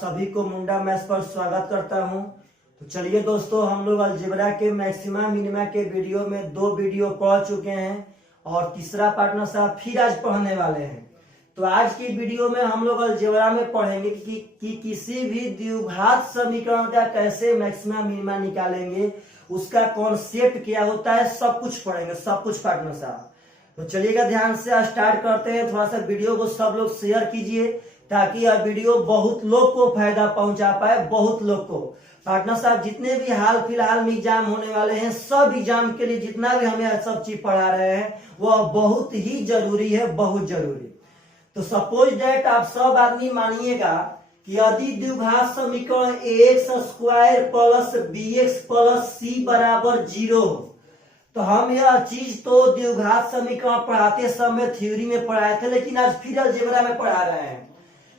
सभी को मुंडा मैथ्स पर स्वागत करता हूं। तो चलिए दोस्तों, हम लोग अलजेब्रा के मैक्सिमा मिनिमा के वीडियो में 2 वीडियो पढ़ चुके हैं और तीसरा पार्टनर साहब फिर आज पढ़ने वाले हैं। तो आज की वीडियो में हम लोग अलजेब्रा में पढ़ेंगे कि किसी भी द्विघात समीकरण का कैसे मैक्सिमा मिनिमा निकालेंगे, उसका कॉन्सेप्ट क्या होता है, सब कुछ पढ़ेंगे, सब कुछ पार्टनर साहब। तो चलिएगा, ध्यान से स्टार्ट करते हैं। थोड़ा सा वीडियो को सब लोग शेयर कीजिए ताकि यह वीडियो बहुत लोग को फायदा पहुंचा पाए, बहुत लोग को। पार्टनर साहब जितने भी हाल फिलहाल में एग्जाम होने वाले हैं, सब एग्जाम के लिए जितना भी हमें सब चीज पढ़ा रहे हैं वह बहुत ही जरूरी है, बहुत जरूरी। तो सपोज दैट आप सब आदमी मानिएगा कि यदि द्विघात समीकरण ax² plus bx plus c बराबर 0, तो हम यह चीज तो द्विघात समीकरण पढ़ाते समय थ्योरी में पढ़ाए थे, लेकिन आज फिर अलजेब्रा में पढ़ा रहे हैं।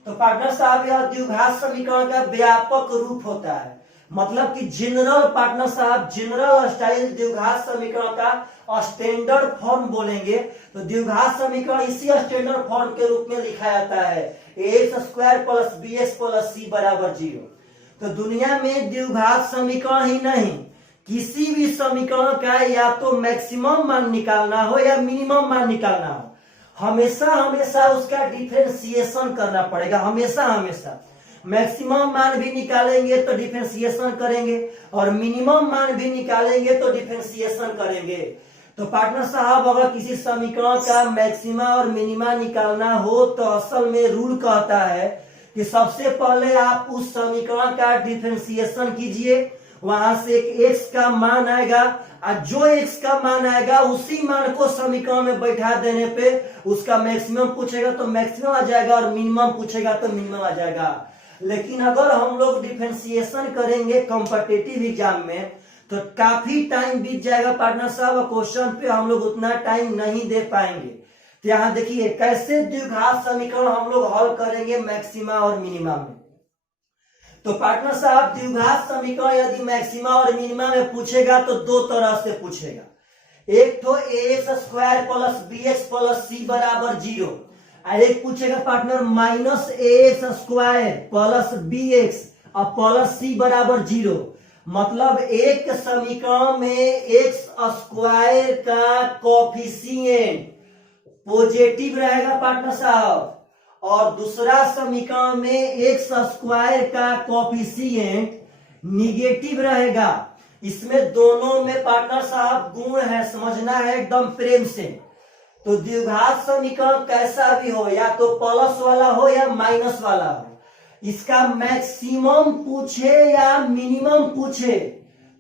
तो पार्टनर साहब, यह द्विघात समीकरण का व्यापक रूप होता है, मतलब कि जनरल पार्टनर साहब, जनरल स्टाइल द्विघात समीकरण का स्टैंडर्ड फॉर्म बोलेंगे तो द्विघात समीकरण इसी स्टैंडर्ड फॉर्म के रूप में लिखा जाता है ax² plus bx plus c बराबर 0। तो दुनिया में द्विघात समीकरण ही नहीं, किसी भी समीकरण का या तो मैक्सिमम मान निकालना हो या मिनिमम मान निकालना हो, हमेशा हमेशा उसका डिफरेंशिएशन करना पड़ेगा। हमेशा हमेशा मैक्सिमम मान भी निकालेंगे तो डिफरेंशिएशन करेंगे और मिनिमम मान भी निकालेंगे तो डिफरेंशिएशन करेंगे। तो पार्टनर साहब, अगर किसी समीकरण का मैक्सिमा और मिनिमा निकालना हो तो असल में रूल कहता है कि सबसे पहले आप उस समीकरण का डिफरेंशिएशन कीजिए, वहां से एक x का मान आएगा और जो x का मान आएगा उसी मान को समीकरण में बैठा देने पे उसका मैक्सिमम पूछेगा तो मैक्सिमम आ जाएगा और मिनिमम पूछेगा तो मिनिमम आ जाएगा। लेकिन अगर हम लोग डिफरेंशिएशन करेंगे कॉम्पिटिटिव एग्जाम में तो काफी टाइम बीत जाएगा पार्टनर साहब, क्वेश्चन पे हम लोग उतना टाइम नहीं दे पाएंगे। तो यहाँ देखिए कैसे द्विघात समीकरण हम लोग हल करेंगे मैक्सिमा और मिनिमा में। तो पार्टनर साहब, द्विघात समीकरण यदि मैक्सिमा और मिनिमा में पूछेगा तो 2 तरह से पूछेगा। एक तो ax² plus bx plus c बराबर 0 और एक पूछेगा पार्टनर -ax² प्लस bx और प्लस c बराबर 0। मतलब एक समीकरण में x² का कोफिशिएंट पॉजिटिव रहेगा पार्टनर साहब और दूसरा समीकरण में x² का कोफिशिएंट निगेटिव रहेगा। इसमें दोनों में पार्टनर साहब गुण है, समझना है एकदम प्रेम से। तो द्विघात समीकरण कैसा भी हो, या तो प्लस वाला हो या माइनस वाला हो, इसका मैक्सिमम पूछे या मिनिमम पूछे,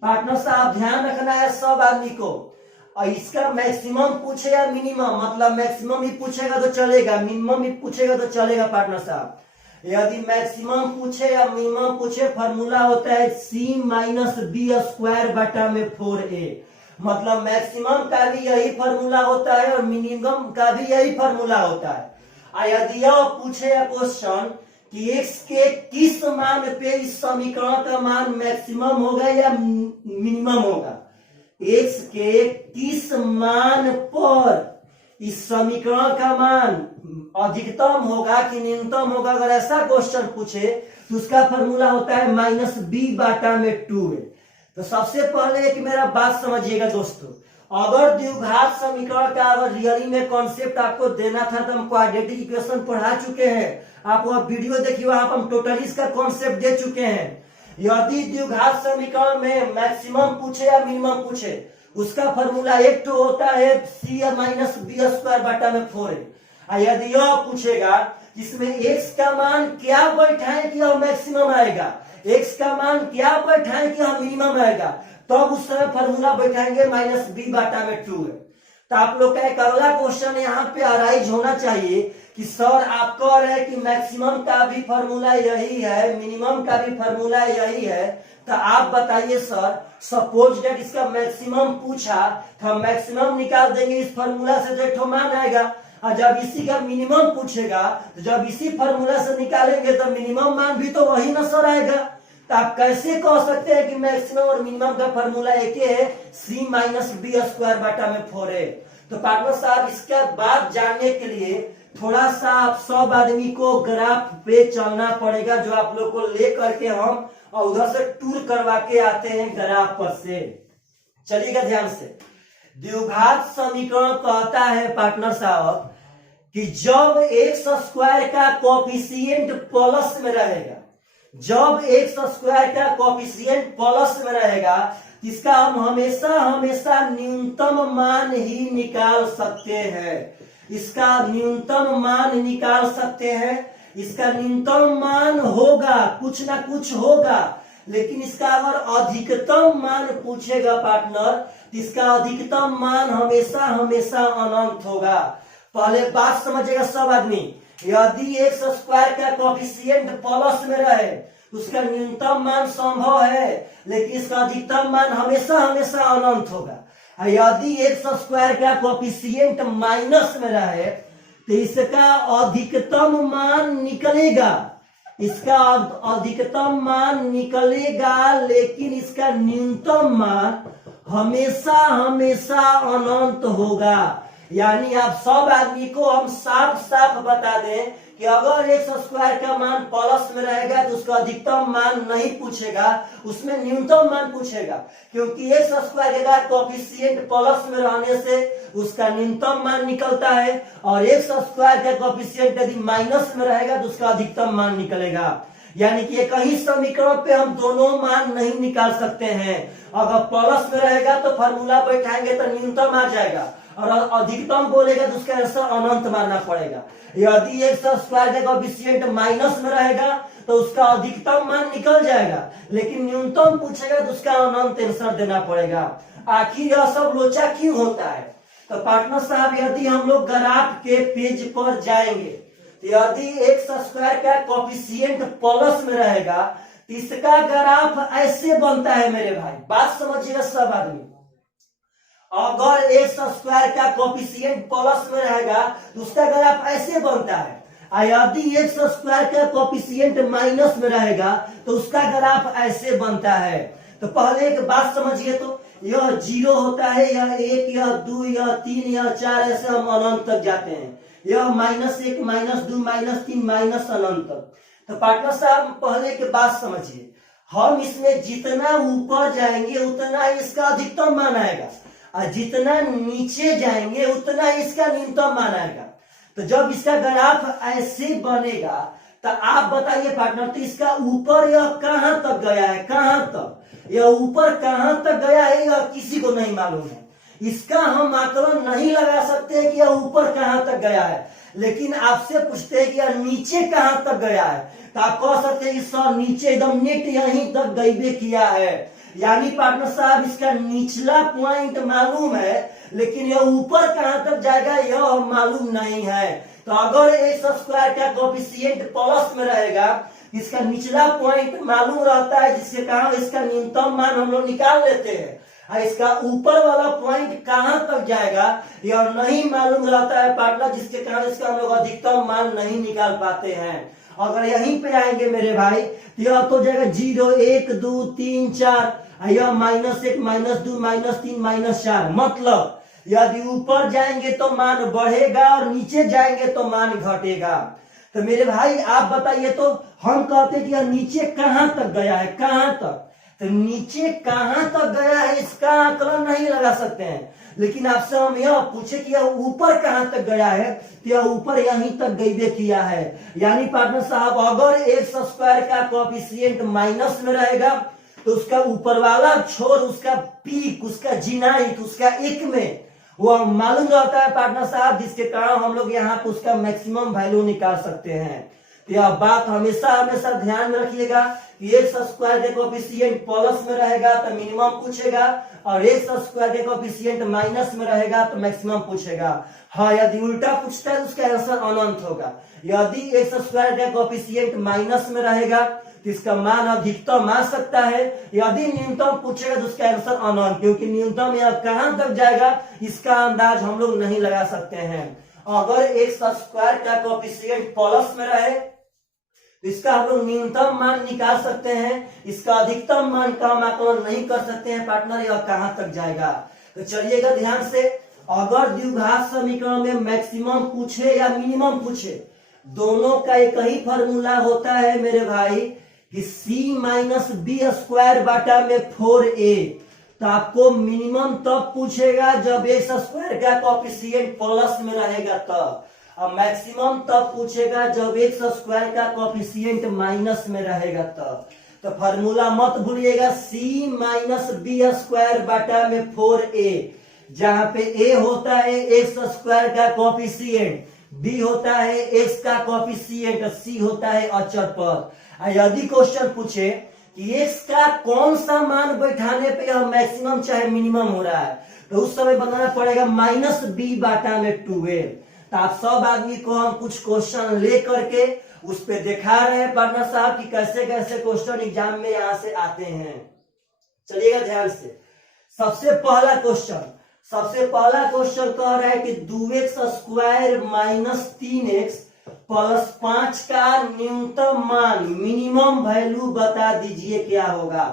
पार्टनर साहब ध्यान रखना है सब आदमी को। और इसका मैक्सिमम पूछे या मिनिमम, मतलब मैक्सिमम ही पूछेगा तो चलेगा, मिनिमम ही पूछेगा तो चलेगा पार्टनर साहब। यदि मैक्सिमम पूछे या मिनिमम पूछे, फॉर्मूला होता है c माइनस b² बटा में 4a। मतलब मैक्सिमम का भी यही फॉर्मूला होता है और मिनिमम का भी यही फॉर्मूला होता है। और यदि यह पूछे या क्वेश्चन कि x के किस मान पे इस समीकरण का मान मैक्सिमम होगा या मिनिमम होगा, x के किस मान पर इस समीकरण का मान अधिकतम होगा कि न्यूनतम होगा, अगर ऐसा क्वेश्चन पूछे तो उसका फॉर्मूला होता है -b बटा में 2a। तो सबसे पहले एक मेरा बात समझिएगा दोस्तों, अगर द्विघात समीकरण का अगर रियली में कॉन्सेप्ट आपको देना था तो हम क्वाड्रेटिक इक्वेशन पढ़ा चुके हैं, आप वह वीडियो देखिए, वहां पर हम टोटली इसका कॉन्सेप्ट दे चुके हैं। यदि द्विघात समीकरण में मैक्सिमम पूछे या मिनिमम पूछे, उसका फॉर्मूला एक तो होता है c माइनस b² बटा में 4a। यदि यह पूछेगा इसमें x का मान क्या बैठाएं कि यह मैक्सिमम आएगा, x का मान क्या बैठाएं कि यह मिनिमम आएगा, तब उस समय फॉर्मूला बैठाएंगे -b बटा में 2a। तो आप लोग का एक अगला क्वेश्चन यहाँ पे अराइज होना चाहिए कि सर आप कह रहे हैं कि मैक्सिमम का भी फॉर्मूला यही है, मिनिमम का भी फॉर्मूला यही है, तो आप बताइए सर, सपोज दैट इसका मैक्सिमम पूछा तो हम मैक्सिमम निकाल देंगे इस फॉर्मूला से, जो एक मान आएगा, और जब इसी का मिनिमम पूछेगा तो जब इसी फॉर्मूला से निकालेंगे तो मिनिमम मान भी तो वही न सर आएगा। तो आप कैसे कह सकते हैं कि मैक्सिमम और मिनिमम का फॉर्मूला एक है, c माइनस b² बटा में 4a। तो पार्टनर साहब, इसका बात जानने के लिए थोड़ा सा आप सब आदमी को ग्राफ पे चलना पड़ेगा, जो आप लोग को ले करके हम और उधर से टूर करवा के आते हैं ग्राफ पर से। चलिएगा ध्यान से। द्विघात समीकरण कहता है पार्टनर साहब कि जब एक्स स्क्वायर का कोफिशिएंट प्लस में रहेगा, जब एक्स स्क्वायर का कोफिशिएंट प्लस में रहेगा, इसका हम हमेशा हमेशा न्यूनतम मान ही निकाल सकते हैं। इसका न्यूनतम मान निकाल सकते हैं। इसका न्यूनतम मान होगा, कुछ ना कुछ होगा, लेकिन इसका अगर अधिकतम मान पूछेगा पार्टनर, तो इसका अधिकतम मान हमेशा हमेशा अनंत होगा। पहले बात समझिएगा सब आदमी। यदि एक्स स्क्वायर का कोफिशिएंट प्लस में रहे, उसका न्यूनतम मान संभव है, लेकिन इसका अधिकतम मान हमेशा हमेशा अनंत होगा। यदि एक्स स्क्वायर का कोफिशिएंट माइनस में रहे, तो इसका अधिकतम मान निकलेगा, इसका अधिकतम मान निकलेगा, लेकिन इसका न्यूनतम मान हमेशा हमेशा अनंत होगा। यानी आप सब आदमी को हम साफ साफ बता दें कि अगर एक्स स्क्वायर का मान प्लस में रहेगा तो उसका अधिकतम मान नहीं पूछेगा, उसमें न्यूनतम मान पूछेगा, क्योंकि एक्स स्क्वायर का कोफिशिएंट प्लस में रहने से उसका न्यूनतम मान निकलता है, और एक्स स्क्वायर का कोफिशिएंट यदि माइनस में रहेगा तो उसका अधिकतम मान निकलेगा। यानी कि एक ही समीकरण पे हम दोनों मान नहीं निकाल सकते हैं। अगर प्लस में रहेगा तो फॉर्मूला बैठाएंगे तो न्यूनतम आ जाएगा, और अधिकतम बोलेगा तो उसका आंसर अनंत मानना पड़ेगा। यदि एक्स स्क्वायर का कोफिशिएंट माइनस में रहेगा तो उसका अधिकतम मान निकल जाएगा, लेकिन न्यूनतम पूछेगा तो उसका अनंत आंसर देना पड़ेगा। आखिर यह सब लोचा क्यों होता है? तो पार्टनर साहब, यदि हम लोग ग्राफ के पेज पर जाएंगे, यदि एक्स स्क्वायर का कोफिशिएंट प्लस में रहेगा, तो इसका ग्राफ ऐसे बनता है मेरे भाई। बात समझिएगा सब आदमी। अगर एक्स स्क्वायर का कोफिशिएंट प्लस में रहेगा तो उसका ग्राफ ऐसे बनता है, और यदि एक्स स्क्वायर का कोफिशिएंट माइनस में रहेगा तो उसका ग्राफ ऐसे बनता है। तो पहले एक बात समझिए, तो यह 0 होता है, यह 1, यह 2, यह 3, यह 4, ऐसे हम अनंत तक जाते हैं। यह -1, -2, -3, माइनस अनंत तक। तो पार्टनर साहब, पहले की बात समझिए, हम इसमें जितना ऊपर जाएंगे उतना इसका अधिकतम मान आएगा, और जितना नीचे जाएंगे उतना इसका न्यूनतम मान आएगा। तो जब इसका ग्राफ ऐसे बनेगा तो आप बताइए पार्टनर, तो इसका ऊपर यह कहां तक गया है, कहां तक, यह ऊपर कहां तक गया है, यह किसी को नहीं मालूम है। इसका हम आकलन नहीं लगा सकते कि यह ऊपर कहां तक गया है, लेकिन आपसे पूछते हैं कि यह नीचे कहां तक गया है, तो आप कह सकते हैं कि सर नीचे एकदम नेट यहीं तक गईबे किया है। यानी पार्टनर साहब, इसका निचला पॉइंट मालूम है, लेकिन यह ऊपर कहां तक जाएगा यह मालूम नहीं है। तो अगर एक्स स्क्वायर का कोफिशिएंट प्लस में रहेगा, इसका निचला पॉइंट मालूम रहता है, जिसके कारण इसका न्यूनतम मान हम लोग निकाल लेते हैं, और इसका ऊपर वाला पॉइंट कहां तक जाएगा यह नहीं मालूम रहता है पार्टनर, जिसके कारण इसका हम लोग अधिकतम मान नहीं निकाल पाते हैं। अगर यहीं पे आएंगे मेरे भाई, तो यह तो जाएगा 0, 1, 2, 3, 4, यह -1, -2, -3, -4। मतलब यदि ऊपर जाएंगे तो मान बढ़ेगा और नीचे जाएंगे तो मान घटेगा। तो मेरे भाई आप बताइए, तो हम कहते हैं कि यह नीचे कहां तक गया है, कहां तक, तो नीचे कहां तक गया है इसका आकलन नहीं लगा सकते हैं, लेकिन आपसे हम यह पूछे कि यह ऊपर कहां तक गया है, तो यह ऊपर यहीं तक गईबे किया है। यानी पार्टनर साहब, अगर एक्स स्क्वायर का कोफिशिएंट माइनस में रहेगा तो उसका ऊपर वाला छोर, उसका पीक, उसका जिनाइट, उसका एक में वो मालूम रहता है पार्टनर साहब, जिसके कारण हम लोग यहाँ पे उसका मैक्सिमम वैल्यू निकाल सकते हैं। तो यह बात हमेशा हमेशा ध्यान में रखिएगा कि एक्स स्क्वायर के कोफिशिएंट प्लस में रहेगा तो मिनिमम पूछेगा, और एक्स स्क्वायर के कोफिशिएंट माइनस में रहेगा तो मैक्सिमम पूछेगा। हाँ, यदि उल्टा पूछता है तो उसका आंसर अनंत होगा। यदि एक्स स्क्वायर का कोफिशिएंट माइनस में रहेगा तो इसका मान अधिकतम आ सकता है, यदि न्यूनतम पूछेगा तो उसका आंसर अनंत, क्योंकि न्यूनतम यह कहां तक जाएगा इसका अंदाज हम लोग नहीं लगा सकते हैं। अगर एक्स स्क्वायर का कोफिशिएंट प्लस में रहे तो इसका हम लोग न्यूनतम मान निकाल सकते हैं, इसका अधिकतम मान का हम आकलन नहीं कर सकते हैं पार्टनर, यह कहां तक जाएगा। तो चलिएगा ध्यान से, अगर द्विघात समीकरण में मैक्सिमम पूछे या मिनिमम पूछे, दोनों का एक ही फॉर्मूला होता है मेरे भाई कि c माइनस बी स्क्वायर बाटा में 4a। तो आपको मिनिमम तब पूछेगा जब एक्स स्क्वायर का कोएफिशिएंट प्लस में रहेगा तब, और मैक्सिमम तब पूछेगा जब एक्स स्क्वायर का कोएफिशिएंट माइनस में रहेगा तब। तो फॉर्मूला मत भूलिएगा, c माइनस बी स्क्वायर बाटा में 4a, जहां पे a होता है एक्स स्क्वायर का कोएफिशिएंट, b होता है x का कोएफिशिएंट, c होता है अचर पद। यदि क्वेश्चन पूछे कि x का कौन सा मान बैठाने पे यह मैक्सिमम चाहे मिनिमम हो रहा है, तो उस समय बनाना पड़ेगा माइनस बी बाटा में 12। तो आप सब आदमी को हम कुछ क्वेश्चन ले करके उस पे दिखा रहे हैं पार्टनर साहब कि कैसे कैसे क्वेश्चन एग्जाम में यहां से आते हैं। चलिएगा ध्यान से। सबसे पहला क्वेश्चन कह रहा है कि 2x square minus 3x plus 5 का न्यूनतम मान मिनिमम वैल्यू बता दीजिए क्या होगा।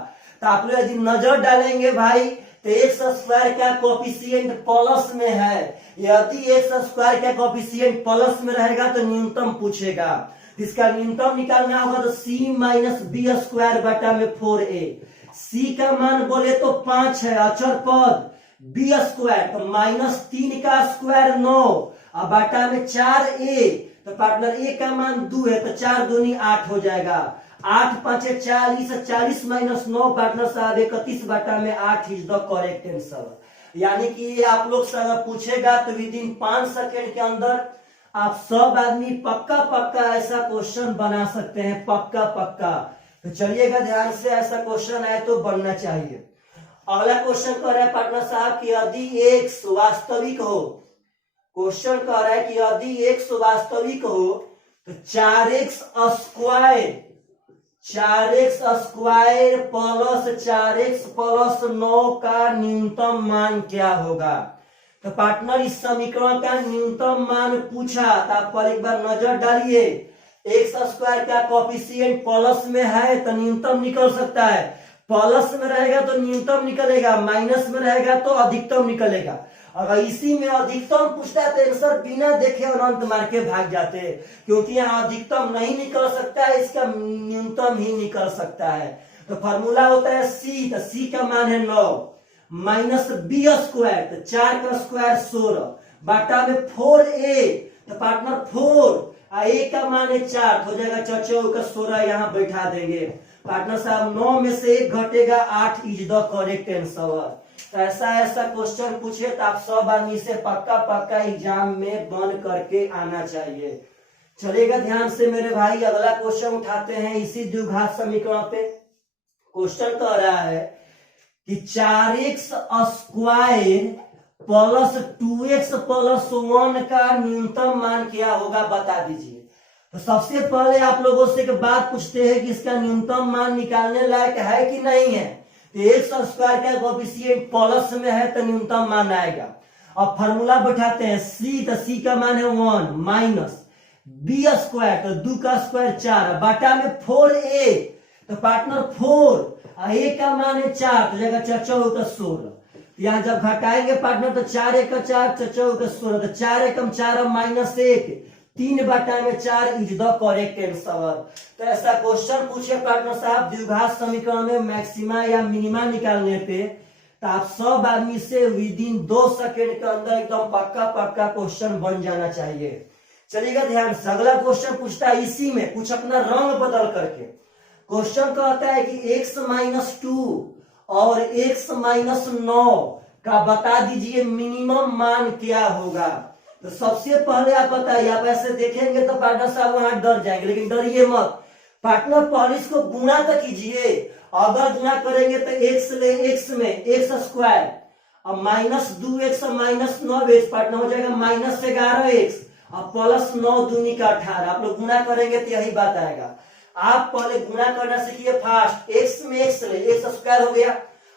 तो आप लोग यदि नजर डालेंगे भाई तो एक्स स्क्वायर का कोएफिशिएंट प्लस में है, यदि एक्स स्क्वायर का कोएफिशिएंट प्लस में रहेगा तो न्यूनतम पूछेगा, इसका न्यूनतम निकालना होगा तो c माइनस बी स्क्वायर बटा में 4a। c का मान बोले तो 5 है अचर पद, बी स्क्वायर तो माइनस 3 का स्क्वायर 9 और बटा में 4a, तो पार्टनर a का मान 2 है तो 4 दूनी 8 हो जाएगा, 8 5 40, 40 माइनस 9 पार्टनर साहब 31 बटा में 8 इज द करेक्ट आंसर। यानी कि आप लोग से अगर पूछेगा तो विद इन 5 सेकेंड के अंदर आप सब आदमी पक्का ऐसा क्वेश्चन बना सकते हैं, पक्का। तो चलिएगा ध्यान से, ऐसा क्वेश्चन आए तो बनना चाहिए। अगला क्वेश्चन कह रहा है पार्टनर साहब कि यदि एक्स वास्तविक हो, क्वेश्चन कह रहा है कि यदि एक्स वास्तविक हो तो 4x square plus 4x plus 9 का न्यूनतम मान क्या होगा। तो पार्टनर इस समीकरण का न्यूनतम मान पूछा तो आप पर एक बार नजर डालिए, एक्स स्क्वायर का कोएफिशिएंट प्लस में है तो न्यूनतम निकल सकता है, प्लस में रहेगा तो न्यूनतम निकलेगा, माइनस में रहेगा तो अधिकतम निकलेगा। अगर इसी में अधिकतम पूछता है तो आंसर बिना देखे अनंत मार के भाग जाते हैं, क्योंकि यहाँ अधिकतम नहीं निकल सकता है, इसका न्यूनतम ही निकल सकता है। तो फॉर्मूला होता है c, तो c का मान है 9 माइनस बी स्क्वायर तो 4 का स्क्वायर 16 बाटा में 4a, तो पार्टनर 4 a का मान है 4 हो जाएगा 4 का 16 यहाँ बैठा देंगे। पार्टनर साहब 9 में से 1 घटेगा 8 इज द करेक्ट आंसर। तो ऐसा क्वेश्चन पूछे तो आप सब आदमी से पक्का एग्जाम में बन करके आना चाहिए। चलेगा ध्यान से मेरे भाई। अगला क्वेश्चन उठाते हैं इसी द्विघात समीकरण पे। क्वेश्चन कह रहा है कि 4x square plus 2x plus 1 का न्यूनतम मान क्या होगा बता दीजिए। तो सबसे पहले आप लोगों से एक बात पूछते हैं कि इसका न्यूनतम मान निकालने लायक है कि नहीं है। तो एक्स स्क्वायर का कोएफिशिएंट प्लस में है तो न्यूनतम मान आएगा। अब फार्मूला बैठाते हैं c, तो c का मान है 1 माइनस बी स्क्वायर तो 2 का स्क्वायर 4 बाटा में 4a, तो पार्टनर 4 a का मान है 4 तो जाएगा 4 का 16। यहाँ जब घटाएंगे पार्टनर तो 4 1 का 4 4 का 16, तो 4 एकम 4 माइनस 1 3 बटा में 4 इज द करेक्ट आंसर। तो ऐसा क्वेश्चन पूछे पार्टनर साहब द्विघात समीकरण में मैक्सिमा या मिनिमा निकालने पे, तो आप सब आदमी से विद इन 2 सेकेंड के अंदर एकदम पक्का क्वेश्चन बन जाना चाहिए। चलिएगा ध्यान से। अगला क्वेश्चन पूछता है इसी में कुछ अपना रंग बदल करके। क्वेश्चन कहता है कि x माइनस 2 और x माइनस 9 का बता दीजिए मिनिमम मान क्या होगा। तो सबसे पहले आप बताइए, आप ऐसे देखेंगे तो पार्टनर साहब वहां डर जाएंगे, लेकिन डरिए मत। पार्टनर पहले इसको गुणा तो कीजिए, अगर गुणा करेंगे तो x ले x में x स्क्वायर और minus 2x minus 9x partner हो जाएगा माइनस 11x और प्लस 9 दूनी का 18। आप लोग गुणा करेंगे तो यही बात आएगा। आप पहले गुणा करना सीखिए फास्ट। x में x ले x स्क्वायर हो गया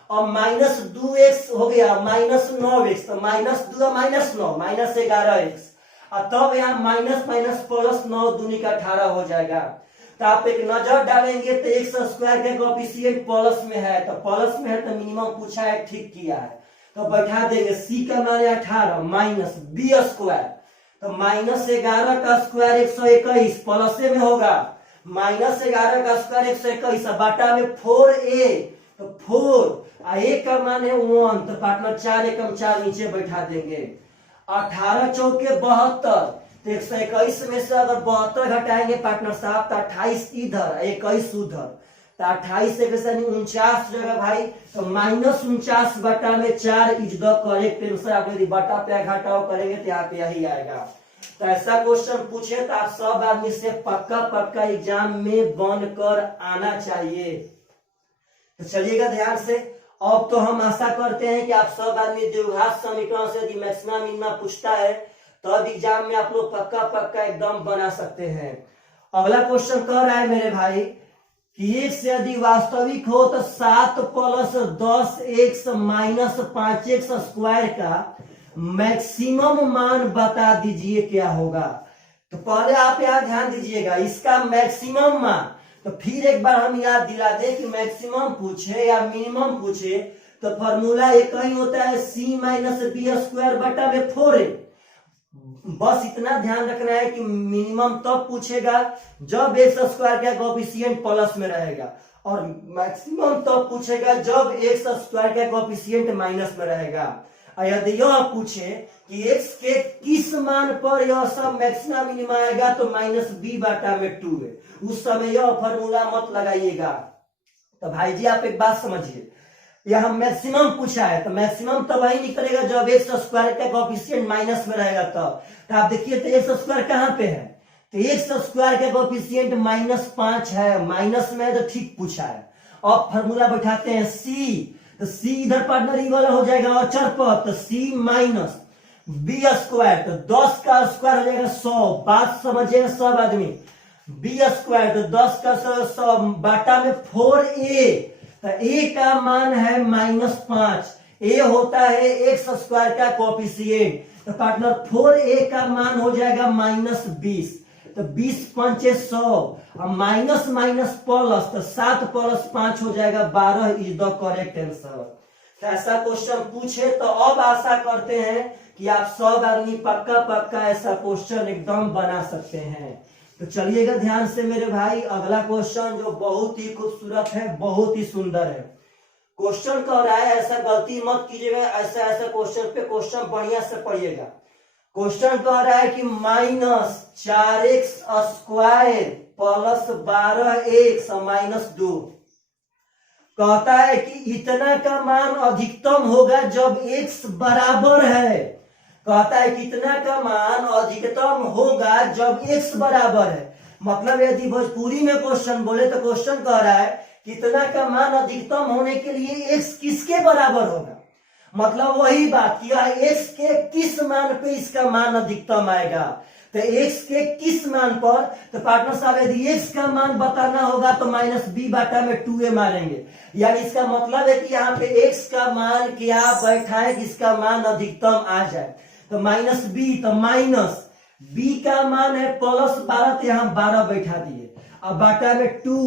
और माइनस 2x हो गया माइनस 9x, तो माइनस 2 माइनस 9 माइनस 11x और तब यहाँ माइनस माइनस प्लस 9 दूनी का 18 हो जाएगा। तो आप एक नजर डालेंगे तो एक्स स्क्वायर का कोएफिशिएंट प्लस में है, तो प्लस में है तो मिनिमम पूछा है, ठीक किया है। तो बैठा देंगे सी का मान है 18 माइनस बी स्क्वायर, तो -11 का स्क्वायर 121 प्लस में होगा -11 का स्क्वायर 121 बाटा में 4a, तो 4 a का मान है 1, तो पार्टनर 4 एकम 4 नीचे बैठा देंगे। 18 चौके 72, तो 121 में से अगर 72 घटाएंगे पार्टनर साहब तो 28 इधर 21 उधर, तो 28 से 49 जगह भाई, तो -49 बटा में 4 इज द करेक्ट आंसर। आप यदि बटा पे घटाओ करेंगे तो यहाँ पे यही आएगा। तो ऐसा क्वेश्चन पूछे तो आप सब आदमी से पक्का एग्जाम में बन कर आना चाहिए। तो चलिएगा ध्यान से। अब तो हम आशा करते हैं कि आप सब आदमी द्विघात समीकरण से यदि मैक्सिमा मिनिमा पूछता है तब एग्जाम में आप लोग पक्का एकदम बना सकते हैं। अगला क्वेश्चन कह रहा है मेरे भाई कि एक से यदि वास्तविक हो तो 7 + 10x - 5x स्क्वायर का मैक्सिमम मान बता दीजिए क्या होगा। तो पहले आप यहाँ ध्यान दीजिएगा, इसका मैक्सिमम मान, तो फिर एक बार हम याद दिला दें कि मैक्सिमम पूछे या मिनिमम पूछे तो फॉर्मूला एक ही होता है c - b स्क्वायर बटा में 4a। बस इतना ध्यान रखना है कि मिनिमम तब पूछेगा जब एक्स स्क्वायर का कोएफिशिएंट प्लस में रहेगा, और मैक्सिमम तब पूछेगा जब एक्स स्क्वायर का कोएफिशिएंट माइनस में रहेगा। और यदि यह पूछे कि x के किस मान पर यह सब मैक्सिमम मिनिमम आएगा तो -b बटा में 2 है, उस समय यह फॉर्मूला मत लगाइएगा। तो भाई जी आप एक बात समझिए, यहाँ मैक्सिमम पूछा है तो मैक्सिमम तब वही निकलेगा जब एक्स स्क्वायर का कोएफिशिएंट माइनस में रहेगा तब। तो आप देखिए तो एक्स स्क्वायर कहाँ पे है, तो एक्स स्क्वायर का कोएफिशिएंट -5 है, माइनस में है तो ठीक पूछा है। अब फॉर्मूला बैठाते हैं c, तो c इधर पार्टनर ई वाला हो जाएगा और चर पर, तो c - b स्क्वायर, तो 10 का स्क्वायर हो जाएगा 100, बात समझिएगा सब आदमी, b स्क्वायर तो 10 का 100 बाटा में 4a, तो a का मान है -5, a होता है एक्स स्क्वायर का कोएफिशिएंट, तो पार्टनर 4a का मान हो जाएगा -20, तो 20 × 5 = 100, और माइनस प्लस, तो 7 + 5 हो जाएगा 12 इज द करेक्ट आंसर। तो ऐसा क्वेश्चन पूछे तो अब आशा करते हैं कि आप सब आदमी पक्का ऐसा क्वेश्चन एकदम बना सकते हैं। तो चलिएगा ध्यान से मेरे भाई, अगला क्वेश्चन जो बहुत ही खूबसूरत है, बहुत ही सुंदर है। क्वेश्चन कह रहा है, ऐसा गलती मत कीजिएगा, ऐसा क्वेश्चन पे क्वेश्चन बढ़िया से पढ़िएगा। क्वेश्चन कह रहा है कि -4x स्क्वायर + 12x - 2, कहता है कि इतना का मान अधिकतम होगा जब x बराबर है। कहता है कितना का मान अधिकतम होगा जब x बराबर है, मतलब यदि भोजपुरी में क्वेश्चन बोले तो क्वेश्चन कह रहा है कितना का मान अधिकतम होने के लिए x किसके बराबर होगा, मतलब वही बात कि x के किस मान पे इसका मान अधिकतम आएगा। तो x के किस मान पर, तो पार्टनर साहब यदि x का मान बताना होगा तो -b बटा में 2a मारेंगे, यानी इसका मतलब है कि यहाँ पे x का मान क्या बैठाए कि इसका मान अधिकतम आ जाए। तो -b, तो माइनस b का मान है +12, तो यहाँ 12 बैठा दिए, अब बाटा में 2,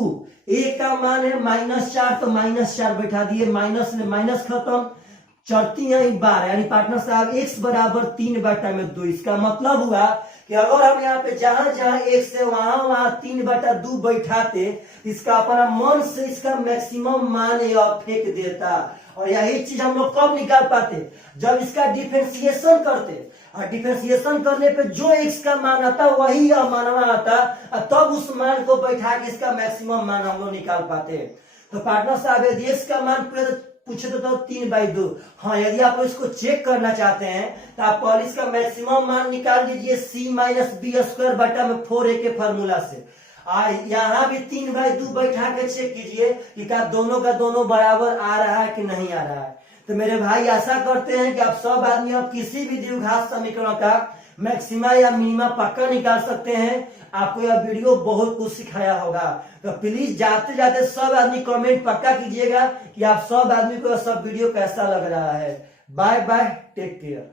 a का मान है -4, तो -4 बैठा दिए, माइनस में माइनस खत्म, चढ़ती है 12, यानी पार्टनर साहब x बराबर 3 बटा में 2। इसका मतलब हुआ कि अगर हम यहाँ पे जहां x है वहां 3 बटा 2 बैठाते, इसका अपना मन से इसका मैक्सिमम मान यह फेंक देता। और यही चीज हम लोग कब निकाल पाते, जब इसका डिफरेंशिएशन करते, और डिफरेंशिएशन करने पे जो x का मान आता वही यह मानवा आता, तब उस मान को बैठा के इसका मैक्सिमम मान हम लोग निकाल पाते। तो पार्टनर साहब यदि x का मान पूछे तो 3/2। हाँ, यदि आप इसको चेक करना चाहते हैं तो आप पहले इसका मैक्सिमम मान निकाल दीजिए c - b स्क्वायर बटा में 4a के फॉर्मूला से। यहाँ भी 3/2 बैठा के चेक कीजिए कि क्या दोनों का दोनों बराबर आ रहा है कि नहीं आ रहा है। तो मेरे भाई आशा करते हैं कि आप सब आदमी अब किसी भी द्विघात समीकरण का मैक्सिमा या मिनिमा पक्का निकाल सकते हैं। आपको यह वीडियो बहुत कुछ सिखाया होगा। तो प्लीज जाते जाते सब आदमी कमेंट पक्का कीजिएगा कि आप सब आदमी को सब वीडियो कैसा लग रहा है। Bye bye, take care.